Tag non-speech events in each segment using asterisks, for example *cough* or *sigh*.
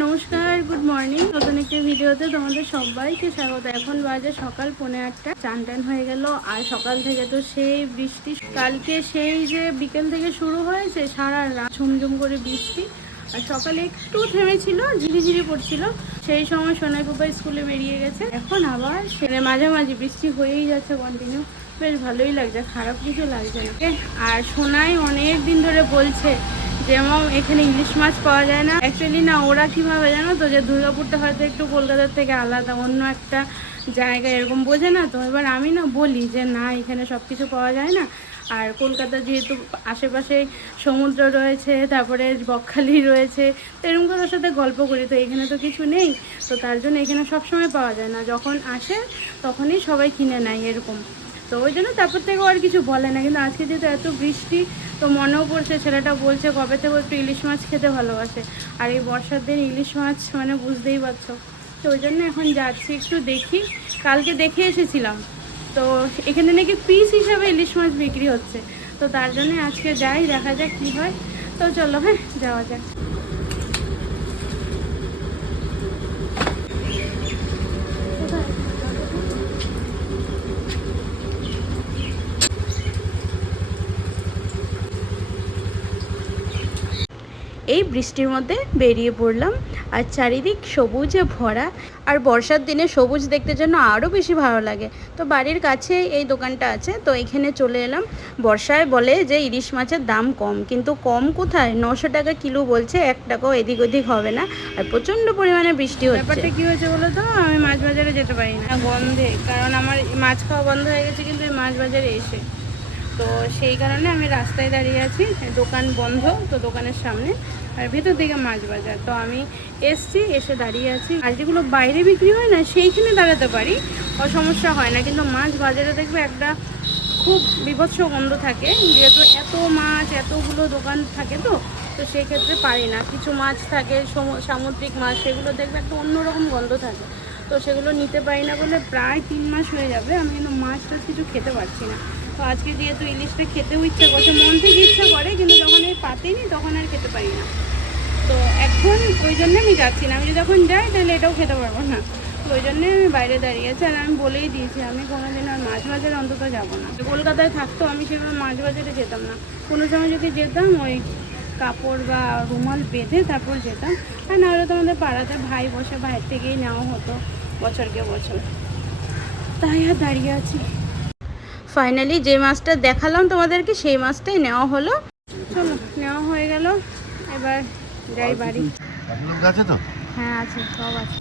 নমস্কার good morning নতুন একটি ভিডিওতে তোমাদের সবাইকে স্বাগত। এখন বাজে সকাল পৌনে আটটা। চান টান হয়ে গেল, আর সকাল থেকে তো সেই বৃষ্টি। কালকে সেই যে বিকেল থেকে শুরু হয়েছে সারা রাত ঝুমঝুম করে বৃষ্টি। আর সকালে একটু থেমেছিল, ঝিরিঝিরি পড়ছিল। সেই সময় সোনাই পাপা স্কুলে বেরিয়ে গেছে। এখন আবার সেরে মাঝামাঝি বৃষ্টি হয়েই যাচ্ছে কন্টিনিউ বেশ ভালোই লাগছে, খারাপ কিছু লাগছে আর সোনাই অনেক দিন ধরে বলছে যেমন এখানে ইলিশ মাছ পাওয়া যায় না। অ্যাকচুয়ালি না, ওরা কীভাবে জানো তো যে, দুর্গাপুরটা হয়তো একটু কলকাতার থেকে আলাদা, অন্য একটা জায়গা এরকম বোঝে না তো। এবার আমি না বলি যে, না, এখানে সব কিছু পাওয়া যায় না। আর কলকাতা যেহেতু আশেপাশে সমুদ্র রয়েছে, তারপরে বকখালি রয়েছে, তো এরকম করে ওর সাথে গল্প করি তো এখানে তো কিছু নেই। তো তার জন্য এখানে সব সময় পাওয়া যায় না। যখন আসে, তখনই সবাই কিনে নেয় এরকম। তো ওই জন্য তারপর থেকে আর কিছু বলে না। কিন্তু আজকে যেহেতু এত বৃষ্টি, তো মনেও পড়ছে ছেলেটা বলছে কবে থেকে একটু ইলিশ মাছ খেতে ভালোবাসে। আর এই বর্ষার দিন ইলিশ মাছ মানে বুঝতেই পারছ। তো ওই জন্য এখন যাচ্ছি, একটু দেখি। কালকে দেখে এসেছিলাম। তো এখানে নাকি পিস হিসাবে ইলিশ মাছ বিক্রি হচ্ছে। তো তার জন্য আজকে যাই, দেখা যাক কী হয়। তো চলো হ্যাঁ যাওয়া যাক। এই বৃষ্টির মধ্যে বেরিয়ে পড়লাম। আর চারিদিক সবুজে ভরা। আর বর্ষার দিনে সবুজ দেখতে জন্য আরও বেশি ভালো লাগে। তো বাড়ির কাছে এই দোকানটা আছে, তো এখানে চলে এলাম। বর্ষায় বলে যে ইলিশ মাছের দাম কম, কিন্তু কম কোথায়? নশো টাকা কিলো বলছে, এক টাকাও এদিক ওদিক হবে না। আর প্রচণ্ড পরিমাণে বৃষ্টি হচ্ছে। ব্যাপারটা কী হয়েছে বলো তো? আমি মাছ বাজারে যেতে পারি না। গন্ধে, কারণ আমার মাছ খাওয়া বন্ধ হয়ে গেছে, কিন্তু এই মাছ বাজারে এসে। তো সেই কারণে আমি রাস্তায় দাঁড়িয়ে আছি। দোকান বন্ধ, তো দোকানের সামনে। আর ভেতর দিকে মাছ বাজার। তো আমি এসছি, এসে দাঁড়িয়ে আছি। আর যেগুলো বাইরে বিক্রি হয় না, সেইখানে দাঁড়াতে পারি। সমস্যা হয় না। কিন্তু মাছ বাজারে দেখবে একটা খুব বিভৎস গন্ধ থাকে। যেহেতু এত মাছ, এতগুলো দোকান থাকে তো তো সেক্ষেত্রে পারি না। কিছু মাছ থাকে, সমু- সামুদ্রিক মাছ, সেগুলো দেখবে একটা অন্যরকম গন্ধ থাকে। তো সেগুলো নিতে পারি না বলে প্রায় তিন মাস হয়ে যাবে। আমি কিন্তু মাছ টাছ কিছু খেতে পারছি না। তো আজকে যেহেতু ইলিশটা খেতেও ইচ্ছা করছে, মন থেকে ইচ্ছা করে, কিন্তু যখন এই পাতেনি তখন আর খেতে পারি না। তো এখন ওই জন্য আমি যাচ্ছি না। আমি যদি এখন যাই তাহলে এটাও খেতে পারব না। তো ওই জন্যে আমি বাইরে দাঁড়িয়ে আছি আর আমি বলেই দিয়েছি, আমি কোনোদিন আর মাছ বাজারে অন্তত যাব না। কলকাতায় থাকতো আমি সেভাবে মাছ বাজারে যেতাম না। কোনো সময় যদি যেতাম, ওই কাপড় বা রুমাল বেঁধে তারপর যেতাম। আর নাহলে তো আমাদের পাড়াতে ভাই বসে, ভাইয়ের থেকেই নেওয়া হতো বছরকে বছর। তাই আর দাঁড়িয়ে আছি। ফাইনালি যে মাছটা দেখালাম তোমাদেরকে সেই মাছটাই নেওয়া হলো। চলো নেওয়া হয়ে গেল। এবার যাই বাড়ি। আছে তো? হ্যাঁ আছে সব আছে।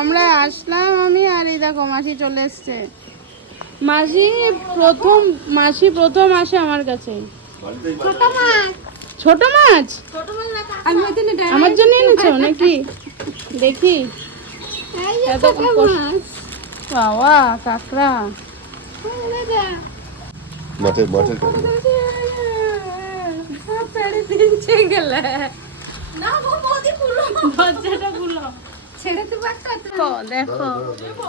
আমরা আসলাম আমি আর এই দেখো মাসি চলে এসছে। মাসি প্রথম মাসি প্রথম আসে আমার কাছে। ছোট মাছ। আমার জন্য এনেছো নাকি? দেখি। বাবা কাঁকড়া। দেখো দেখো।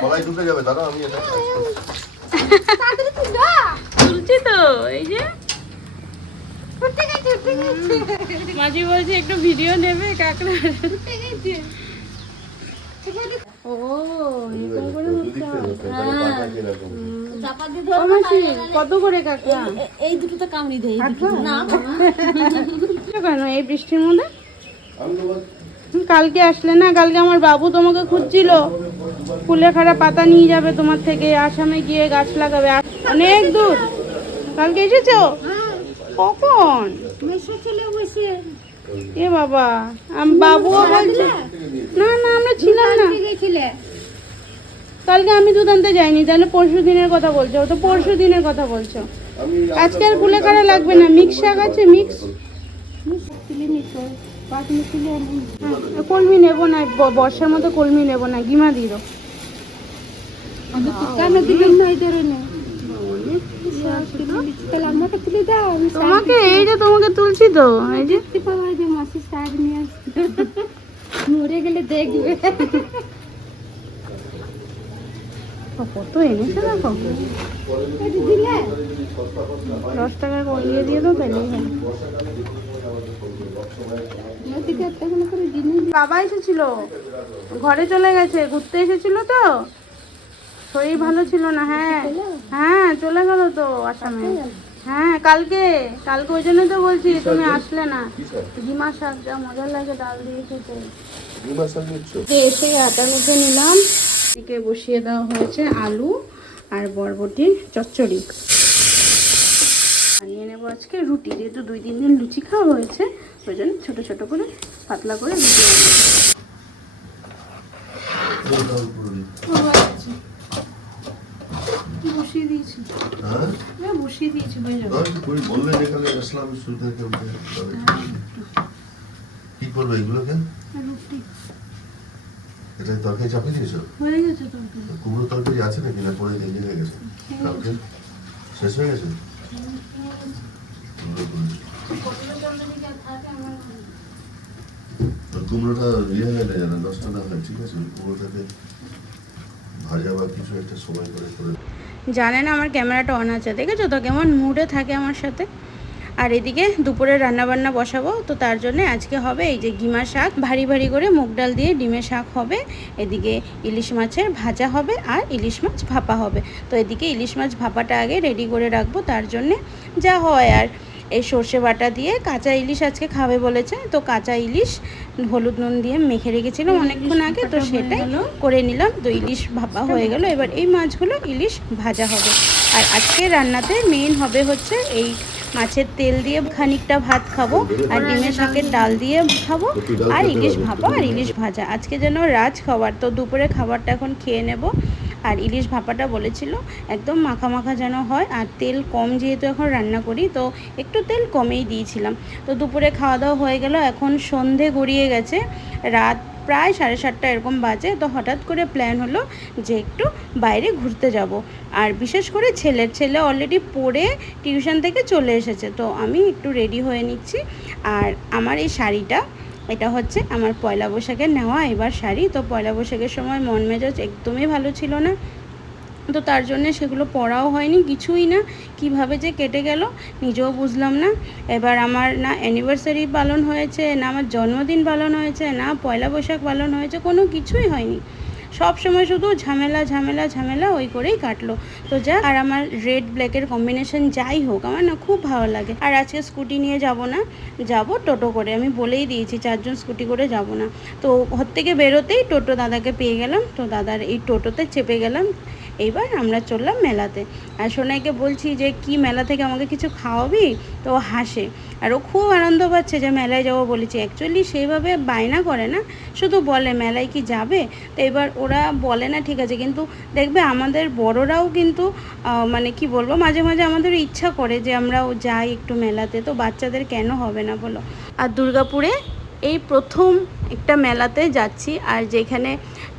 কলাই ঢুকে যাবে দাঁড়াও আমি এটা তুলছি তো এই যে। মাঝি বলছে একটু ভিডিও নেবে কাঁকড়া? ও এরকম করে উঠতে হয়। কত করে কাঁকড়া? এই দুটো কামড়ি দেয় না। কেন এই বৃষ্টির মধ্যে? কালকে আসলে না কালকে আমার বাবু তোমাকে খুঁজছিল। কুলেখাড়া পাতা নিয়ে যাবে তোমার থেকে আসামে গিয়ে গাছ লাগাবে। অনেক দূর। কালকে এসেছ? কখন? এ বাবা বলছে না না আমরা ছিলাম না। কালকে আমি দুধ আনতে যাইনি তাহলে পরশু দিনের কথা বলছো তো পরশু দিনের কথা বলছো। আজকে আর কুলেখাড়া লাগবে না? মিক্স শাক আছে মিক্স। কলমি নেব না বর্ষার মতো কলমি নেব না গিমা দিও। কেন দিলেন না। তাহলে তোমাকে এই যে তোমাকে তুলছি তো, এই যে। পাবো যে মাসি শাক নিয়ে মরে গেলে দেখবে কত এনেছে এটা দশ টাকা করে দিয়ে করে জিনিস বাবা এসেছিল, ঘরে চলে গেছে, ঘুরতে এসেছিল তো। শরীর ভালো ছিল না হ্যাঁ। হ্যাঁ হ্যাঁ চলে গেল তো আসামে হ্যাঁ কালকে কালকে ওই জন্য তো বলছি তুমি আসলে না। ডিমা শাক যা মজা লাগে ডাল দিয়ে খেতে। এসে আটা মেখে নিলাম। এদিকে বসিয়ে দেওয়া হয়েছে আলু আর বরবটি চচ্চড়ি। বানিয়ে নেব আজকে রুটি যেহেতু দুই তিন দিন লুচি খাওয়া হয়েছে ওই জন্য ছোটো ছোটো করে পাতলা করে। বসিয়ে দিয়েছি। হ্যাঁ হ্যাঁ বসিয়ে দিয়েছি হয়ে যাবে। করি বললেন এখানে আসলাম থেকে উঠে কি করবে? এগুলোকে? রুটি। এটা তরকারি চাপিয়ে দিয়েছ? হয়ে গেছে তো কুমড়ো তরকারি আছে নাকি? না পরে দিন হয়ে গেছে। কালকে? শেষ হয়ে গেছে? কুমড়োটা ইয়ে হয়ে না যেন নষ্ট না হয় ঠিক আছে? কুমড়োটাকে ভাজা বা কিছু একটা সময় করে করে জানে না আমার ক্যামেরাটা অন আছে। দেখেছ তো কেমন মুডে থাকে আমার সাথে? আর এদিকে দুপুরে রান্নাবান্না বসাবো, তো তার জন্য আজকে হবে এই যে গিমা শাক, ভারী ভারী করে মুগ ডাল দিয়ে ডিমের শাক হবে। এদিকে ইলিশ মাছের ভাজা হবে আর ইলিশ মাছ ভাপা হবে। তো এদিকে ইলিশ মাছ ভাপাটা আগে রেডি করে রাখব, তার জন্যে যা হয় আর। এই সর্ষে বাটা দিয়ে কাঁচা ইলিশ আজকে খাবে বলেছে। তো কাঁচা ইলিশ হলুদ নুন দিয়ে মেখে রেখেছিলাম অনেকক্ষণ আগে তো সেটাই করে নিলাম। তো ইলিশ ভাপা হয়ে গেল। এবার এই মাছগুলো ইলিশ ভাজা হবে। আর আজকে রান্নাতে মেন হবে হচ্ছে এই মাছের তেল দিয়ে খানিকটা ভাত খাব আর ডিমের শাকের ডাল দিয়ে খাব আর ইলিশ ভাপা আর ইলিশ ভাজা। আজকে যেন রাজ খাবার তো দুপুরে খাবারটা এখন খেয়ে নেব। আর ইলিশ ভাপাটা বলেছিল, একদম মাখা মাখা যেন হয়, আর তেল কম যেহেতু এখন রান্না করি, তো একটু তেল কমেই দিয়েছিলাম। তো দুপুরে খাওয়া দাওয়া হয়ে গেল, এখন সন্ধে গড়িয়ে গেছে, রাত প্রায় সাড়ে সাতটা এরকম বাজে, তো হঠাৎ করে প্ল্যান হলো যে একটু বাইরে ঘুরতে যাব। আর বিশেষ করে ছেলের ছেলে অলরেডি পড়ে টিউশন থেকে চলে এসেছে, তো আমি একটু রেডি হয়ে নিচ্ছি। আর আমার এই শাড়িটা এটা হচ্ছে আমার পয়লা বৈশাখে নেওয়া এবার শাড়ি। তো পয়লা বৈশাখের সময় মন মেজাজ একদমই ভালো ছিল না। তো তার জন্য সেগুলো পড়াও হয়নি, কিছুই না। কীভাবে যে কেটে গেল নিজেও বুঝলাম না। এবার আমার না অ্যানিভার্সারি পালন হয়েছে, না আমার জন্মদিন পালন হয়েছে, না পয়লা বৈশাখ পালন হয়েছে, কোনো কিছুই হয়নি। সব সময় শুধু ঝামেলা ঝামেলা ঝামেলা ওই করেই কাটলো। তো যা আর আমার রেড ব্ল্যাকের কম্বিনেশন যাই হোক, আমার না খুব ভালো লাগে। আর আজকে স্কুটি নিয়ে যাব না, যাব টোটো করে। আমি বলেই দিয়েছি, চারজন স্কুটি করে যাব না। তো ঘর থেকে বেরোতেই টোটো দাদাকে পেয়ে গেলাম। তো দাদার এই টোটোতে চেপে গেলাম। এইবার আমরা চললাম মেলাতে। আর সোনাইকে বলছি যে, কি মেলা থেকে আমাকে কিছু খাওয়াবি? তো ও হাসে। আর ও খুব আনন্দ পাচ্ছে যে, মেলায় যাব বলেছি। অ্যাকচুয়ালি সেইভাবে বায়না করে না, শুধু বলে, মেলায় কি যাবে? তো এবার ওরা বলে না, ঠিক আছে। কিন্তু দেখবে আমাদের বড়রাও কিন্তু মানে কি বলব, মাঝে মাঝে আমাদের ইচ্ছা করে যে, আমরাও যাই একটু মেলাতে। তো বাচ্চাদের কেন হবে না বলো। আর দুর্গাপুরে এই প্রথম একটা মেলাতে যাচ্ছি আর যেখানে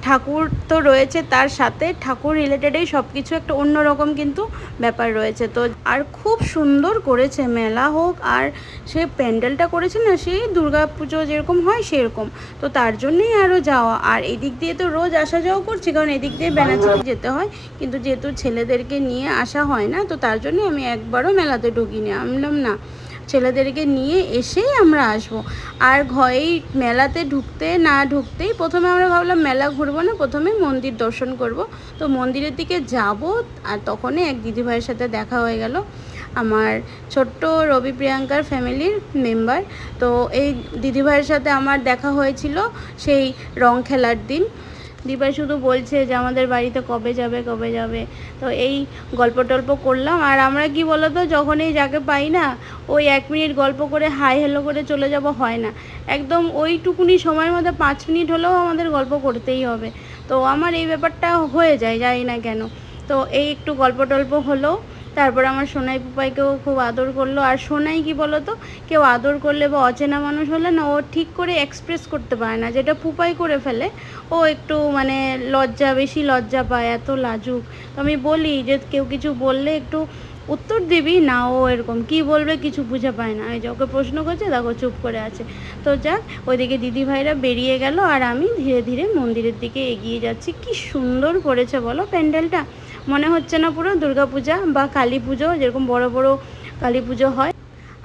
ঠাকুর তো রয়েছে তার সাথে ঠাকুর রিলেটেডই সব কিছু একটা অন্যরকম কিন্তু ব্যাপার রয়েছে। তো আর খুব সুন্দর করেছে মেলা হোক আর সে প্যান্ডেলটা করেছে না সেই দুর্গা পুজো যেরকম হয় সেরকম। তো তার জন্যই আরও যাওয়া। আর এদিক দিয়ে তো রোজ আসা যাওয়া করছি, কারণ এদিক দিয়ে বেনাচিতে যেতে হয়, কিন্তু যেহেতু ছেলেদেরকে নিয়ে আসা হয় না, তো তার জন্য আমি একবারও মেলাতে ঢুকিনি। আমি বললাম, না ছেলেদেরকে নিয়ে এসেই আমরা আসব। আর ঘরেই মেলাতে ঢুকতে না ঢুকতেই প্রথমে আমরা ভাবলাম মেলা ঘুরবো না, প্রথমে মন্দির দর্শন করব। তো মন্দিরের দিকে যাব আর তখনই এক দিদিভাইয়ের সাথে দেখা হয়ে গেল। আমার ছোট্ট রবি প্রিয়াঙ্কার ফ্যামিলির মেম্বার। তো এই দিদিভাইয়ের সাথে আমার দেখা হয়েছিল সেই রং খেলার দিন। দিবাই শুধু বলছে যে আমাদের বাড়িতে কবে যাবে কবে যাবে। তো এই গল্প টল্প করলাম। আর আমরা কি বলতো, যখনই যাকে পাই না, ওই এক মিনিট গল্প করে হাই হ্যালো করে চলে যাব হয় না। একদম ওইটুকুনি সময়ের মধ্যে পাঁচ মিনিট হলেও আমাদের গল্প করতেই হবে। তো আমার এই ব্যাপারটা হয়ে যায় জানি না কেন। তো এই একটু গল্প টল্প হলো। তারপর আমার সোনাই পুপাইকেও খুব আদর করল। আর সোনাই কি বলো তো কেউ আদর করলে বা অচেনা মানুষ হলে না, ও ঠিক করে এক্সপ্রেস করতে পারে না। যেটা পুপাই করে ফেলে, ও একটু মানে লজ্জা, বেশি লজ্জা পায়, এত লাজুক। তো আমি বলি যে, কেউ কিছু বললে একটু উত্তর দিবি, না ও এরকম। কি বলবে কিছু বুঝে পায় না। যে ওকে প্রশ্ন করছে, দেখো চুপ করে আছে। তো যাক, ওইদিকে দিদি ভাইরা বেরিয়ে গেল, আর আমি ধীরে ধীরে মন্দিরের দিকে এগিয়ে যাচ্ছি। কি সুন্দর করেছে বলো প্যান্ডেলটা। মনে হচ্ছে না পুরো দুর্গাপূজা বা কালী পুজো, যেরকম বড় বড় কালী পুজো হয়।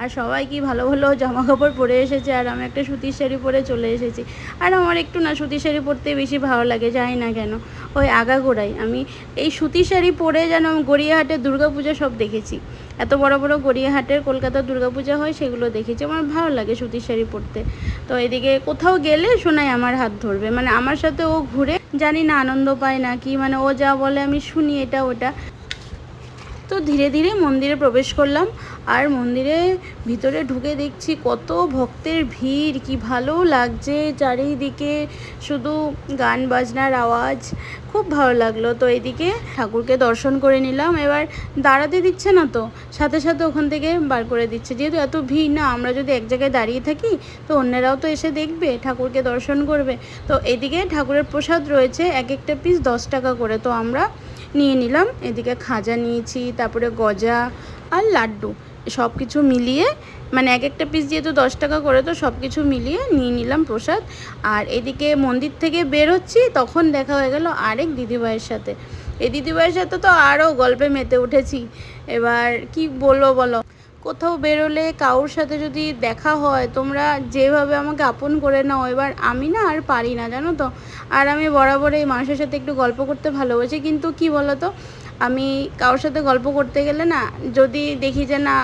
আর সবাই কি ভালো ভালো জামা কাপড় পরে এসেছে, আর আমি একটা সুতির শাড়ি পরে চলে এসেছি। আর আমার একটু না, সুতির শাড়ি পরতে বেশি ভালো লাগে, জানি না কেন। ওই আগাগোড়াই, আমি এই সুতির শাড়ি পরে যেন গড়িয়াহাটের দুর্গাপূজা সব দেখেছি। এত বড় বড় গড়িয়াহাটের কলকাতার দুর্গাপূজা হয়, সেগুলো দেখেছি। আমার ভালো লাগে সুতির শাড়ি পরতে। তো এদিকে কোথাও গেলে শোনাই আমার হাত ধরবে মানে আমার সাথে ও ঘুরে জানি না আনন্দ পায় না কি মানে ও যা বলে আমি শুনি এটা ওটা। তো ধীরে ধীরে মন্দিরে প্রবেশ করলাম। আর মন্দিরে ভিতরে ঢুকে দেখছি কত ভক্তের ভিড়, কি ভালো লাগছে চারিদিকে। শুধু গান, বাজনার আওয়াজ, খুব ভালো লাগল। তো এদিকে ঠাকুরকে দর্শন করে নিলাম। এবার দাঁড়াতে দিচ্ছে না তো, সাথে সাথে ওখান থেকে বার করে দিচ্ছে। যেহেতু এত ভিড় না, আমরা যদি এক জায়গায় দাঁড়িয়ে থাকি, তো অন্যরাও তো এসে দেখবে, ঠাকুরকে দর্শন করবে। তো এদিকে ঠাকুরের প্রসাদ রয়েছে, এক একটা পিস দশ টাকা করে। তো আমরা নিয়ে নিলাম। এদিকে খাজা নিয়েছি, তারপরে গজা আর লাড্ডু। সব কিছু মিলিয়ে মানে এক একটা পিস যেহেতু দশ টাকা করে, তো সব কিছু মিলিয়ে নিয়ে নিলাম প্রসাদ। আর এদিকে মন্দির থেকে বের হচ্ছি, তখন দেখা হয়ে গেল আরেক দিদিভাইয়ের সাথে। এই দিদিভাইয়ের সাথে তো আরও গল্পে মেতে উঠেছি। এবার কি বলব বলো? কোথাও বেরোলে কারোর সাথে যদি দেখা হয়, তোমরা যেভাবে আমাকে আপন করে নাও, এবার আমি না আর পারি না, জানো তো? আর আমি বরাবর এই মানুষের সাথে একটু গল্প করতে ভালোবাসি, কিন্তু কি বলো তো আমি কারোর সাথে গল্প করতে গেলে না, যদি দেখি যে না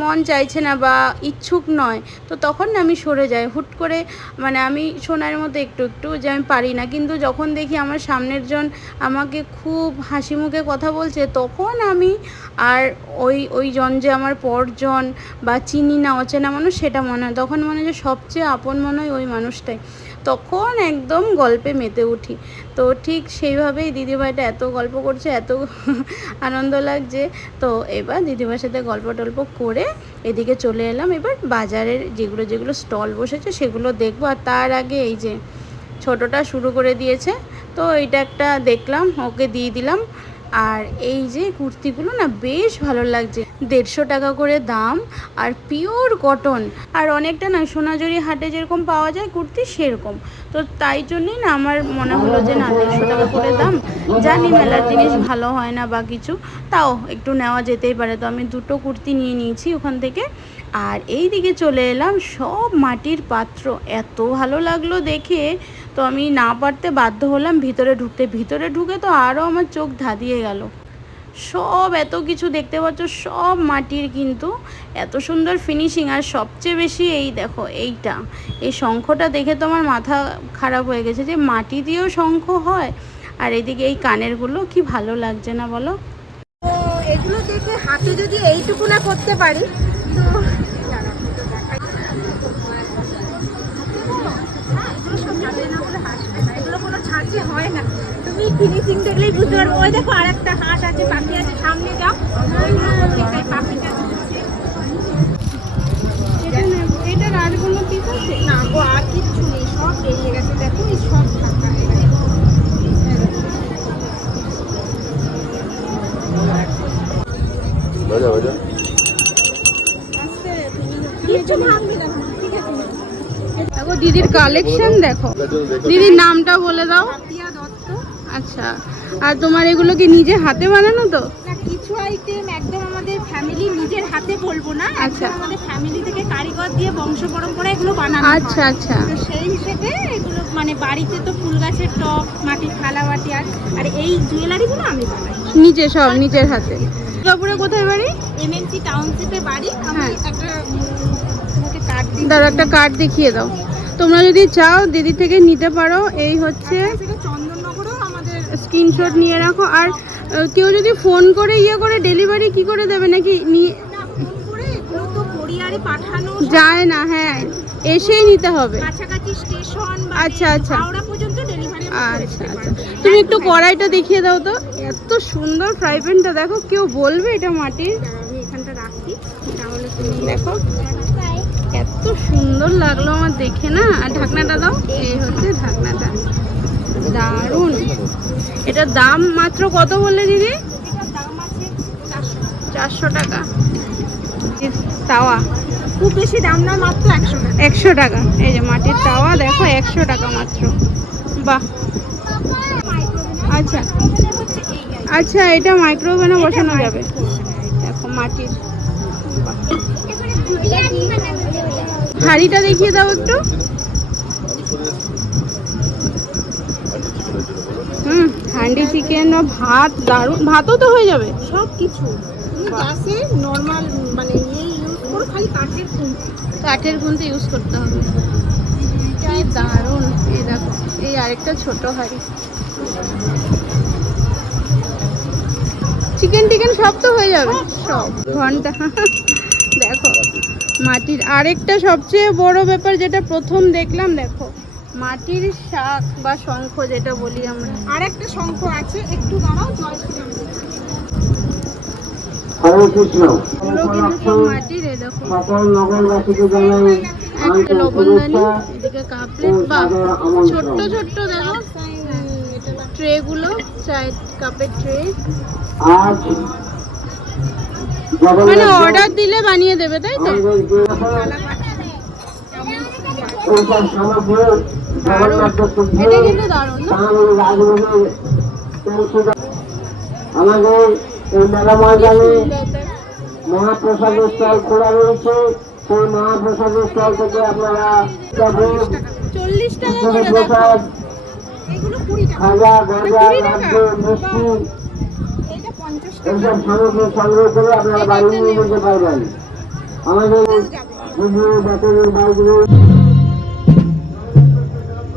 মন চাইছে না বা ইচ্ছুক নয়, তো তখন আমি সরে যাই। হুট করে মানে আমি শোনার মতো একটু একটু যে আমি পারি না। কিন্তু যখন দেখি আমার সামনের জন আমাকে খুব হাসি মুখে কথা বলছে, তখন আমি আর ওই ওই জন যে আমার পরজন বা চিনি না, অচেনা মানুষ, সেটা মনে হয় তখন মনে হয় যে সবচেয়ে আপন মনে হয় ওই মানুষটাই। তখন একদম গল্পে মেতে উঠি। তো ঠিক সেইভাবেই দিদিভাইটা এত গল্প করছে, এত *laughs* আনন্দ লাগছে। তো এবার দিদিভাইয়ের সাথে গল্প টল্প করে এদিকে চলে এলাম। এবার বাজারের যেগুলো যেগুলো স্টল বসেছে সেগুলো দেখব। আর তার আগে এই যে ছোটোটা শুরু করে দিয়েছে। তো এটা একটা দেখলাম, ওকে দিয়ে দিলাম। আর এই যে কুর্তিগুলো না বেশ ভালো লাগছে। দেড়শো টাকা করে দাম আর পিওর কটন। আর অনেকটা না সোনাঝুরি হাটে যেরকম পাওয়া যায় কুর্তি সেরকম। তো তাই জন্যই না আমার মনে হলো যে না দেড়শো টাকা করে দাম। জানি মেলার জিনিস ভালো হয় না বা কিছু, তাও একটু নেওয়া যেতেই পারে। তো আমি দুটো কুর্তি নিয়ে নিয়েছি ওখান থেকে। আর এই দিকে চলে এলাম সব মাটির পাত্র। এত ভালো লাগল দেখে। তো আমি না পারতে বাধ্য হলাম ভিতরে ঢুকতে। ভিতরে ঢুকে তো আরও আমার চোখ ধাঁধিয়ে গেল। সব এত কিছু দেখতে পাচ্ছ, সব মাটির কিন্তু এত সুন্দর ফিনিশিং আর সবচেয়ে বেশি এই দেখো এইটা। এই শঙ্খটা দেখে তো আমার মাথা খারাপ হয়ে গেছে যে মাটি দিয়েও শঙ্খ হয় আর এদিকে এই কানেরগুলো কি ভালো লাগছে না বলো? এগুলো দেখে হাতে যদি এইটুকু না করতে পারি এগুলো হয় না। তুমি ফিনিশিং দেখলেই বুঝতে পারব। ওই দেখো আর একটা হাঁস আছে পাখি আছে সামনে যাও। পাখিটা। এটার আর কোনো পিস আছে না গো আর কিচ্ছু নেই সব বেরিয়ে গেছে। দেখো এই সব ফাঁকা কালেকশন দেখো। দিদির নামটা বলে দাও। আচ্ছা আর তোমার এগুলো কি নিজে হাতে বানানো তো? কিছু আইটেম একদম আমাদের ফ্যামিলি নিজের হাতে বলব না। আচ্ছা। আমাদের ফ্যামিলি থেকে কারিগর দিয়ে বংশ পরম্পরা এগুলো বানানো আচ্ছা আচ্ছা। তো সেই হিসেবে এগুলো মানে বাড়িতে তো ফুল গাছের টব মাটির থালা বাটি আর আর এই জুয়েলারিগুলো আমি বানাই। নিজে সব নিজের হাতে। দুর্গাপুরে কোথায় বাড়ি? এমএনসি টাউনশিপে বাড়ি। আমি হ্যাঁ। একটা কার্ড দাঁড়ো একটা কার্ড দেখিয়ে দাও। তোমরা যদি চাও দিদি থেকে নিতে পারো। এই হচ্ছে সেটা আমাদের স্ক্রিনশট নিয়ে রাখো। আর কেউ যদি ফোন করে ইয়ে করে ডেলিভারি কি করে দেবে নাকি? নিয়ে যায় না হ্যাঁ। এসেই নিতে হবে। আচ্ছা, আচ্ছা। আচ্ছা আচ্ছা। তুমি একটু কড়াইটা দেখিয়ে দাও তো। এত সুন্দর ফ্রাই প্যানটা দেখো কেউ বলবে এটা মাটির? দেখো। এত সুন্দর লাগল আমার দেখে না। আর ঢাকনাটা দাও এই হচ্ছে ঢাকনাটা। দারুণ। এটার দাম মাত্র কত বললে দিদি? চারশো টাকা। তাওয়া। খুব বেশি দাম না মাত্র একশো টাকা। একশো টাকা। এই যে মাটির তাওয়া দেখো একশো টাকা মাত্র। বাহ। আচ্ছা। আচ্ছা এটা মাইক্রোওভেনে বসানো যাবে। দেখো মাটির। হাঁড়িটা দেখিয়ে দাও একটু। হুম হান্ডি চিকেন ভাত দারুণ। ভাতও তো হয়ে যাবে। সব কিছু গ্যাসে নর্মাল মানে ইয়ে ইউজ করো খালি কাঠের খুন্তি। কাঠের খুন্তি ইউজ করতে হবে। কি দারুণ। এই দেখো এই আরেকটা ছোট হাঁড়ি। চিকেন টিকেন সব তো হয়ে যাবে? সব। ঘণ্টা। *laughs* দেখো মাটির আরেকটা সবচেয়ে বড় ব্যাপার যেটা প্রথম দেখলাম দেখো মাটির শাক বা শঙ্খ যেটা বলি আমরা। আর একটা শঙ্খ আছে একটু দাঁড়াও প্লেট ছোট্ট ছোট্ট দেখো। ট্রে গুলো চাই কাপের ট্রে। আজ মানে অর্ডার দিলে বানিয়ে দেবে তাই তো? আমাদের এই মেলা ময়দানে মহাপ্রসাদের স্টল খোলা রয়েছে। সেই মহাপ্রসাদের স্টল থেকে আপনারা প্রসাদ খাজা গজা মিষ্টি। এইসব সামগ্রী সংগ্রহ করে আপনারা বাড়ি নিয়ে যেতে পারবেন আমাদের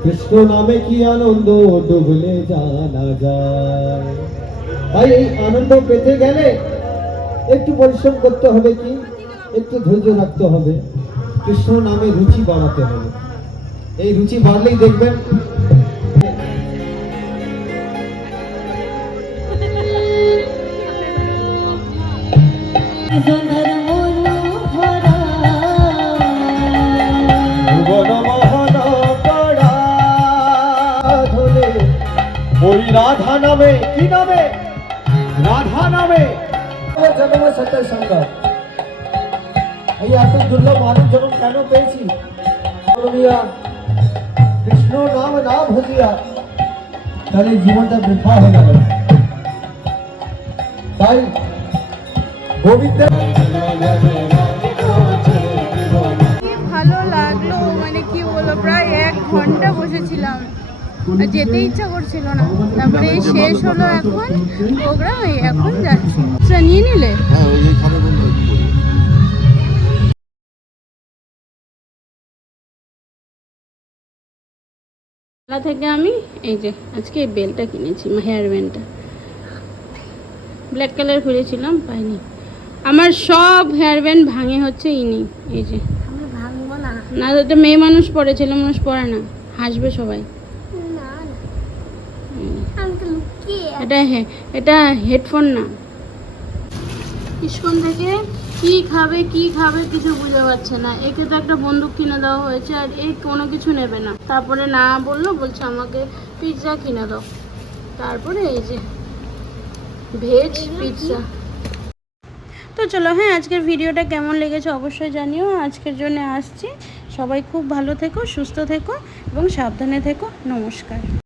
কৃষ্ণ নামে কি আনন্দ ডুবলে জানা যায়? তাই এই আনন্দ পেতে গেলে একটু পরিশ্রম করতে হবে কি? একটু ধৈর্য রাখতে হবে। কৃষ্ণ নামে রুচি বাড়াতে হবে। এই রুচি বাড়লেই দেখবেন এই এত দুর্লভ কেন পেয়েছি? কৃষ্ণ নাম তাহলে জীবনটা বৃথা হয়ে গেল। তাই ভালো লাগল মানে কি বলব, প্রায় এক ঘণ্টা বসেছিলাম। যেতে ইচ্ছা করছিল না। তারপরে শেষ হলো এখন প্রোগ্রাম এখন যাচ্ছি। নিয়ে নিলে? হ্যাঁ। মেলা থেকে আমি এই যে আজকে এই বেলটা কিনেছি হেয়ার ব্যান্ডটা ব্ল্যাক কালার খুলেছিলাম পাইনি। আমার সব হেয়ার ব্যান্ড ভাঙে হচ্ছে ইনি এই যে। না। এটা মেয়ে মানুষ পরে ছেলে মানুষ পরে না হাসবে সবাই না আমি তো লুকিয়ে এটা হে- এটা হেডফোন না। ইস্কন থেকে কি খাবে কি খাবে কিছু বুঝে পাচ্ছে না। একে তো একটা বন্দুক কিনে দেওয়া হয়েছে আর এই কোনো কিছু নেবে না। তারপরে না বলল বলছে আমাকে পিৎজা কিনে দাও। তারপরে এই যে ভেজ পিৎজা তো চলো হ্যাঁ আজকের ভিডিওটা কেমন লেগেছে অবশ্যই জানিও। আজকের জন্য আসছি। সবাই খুব ভালো থেকো সুস্থ থেকো এবং সাবধানে থেকো। নমস্কার।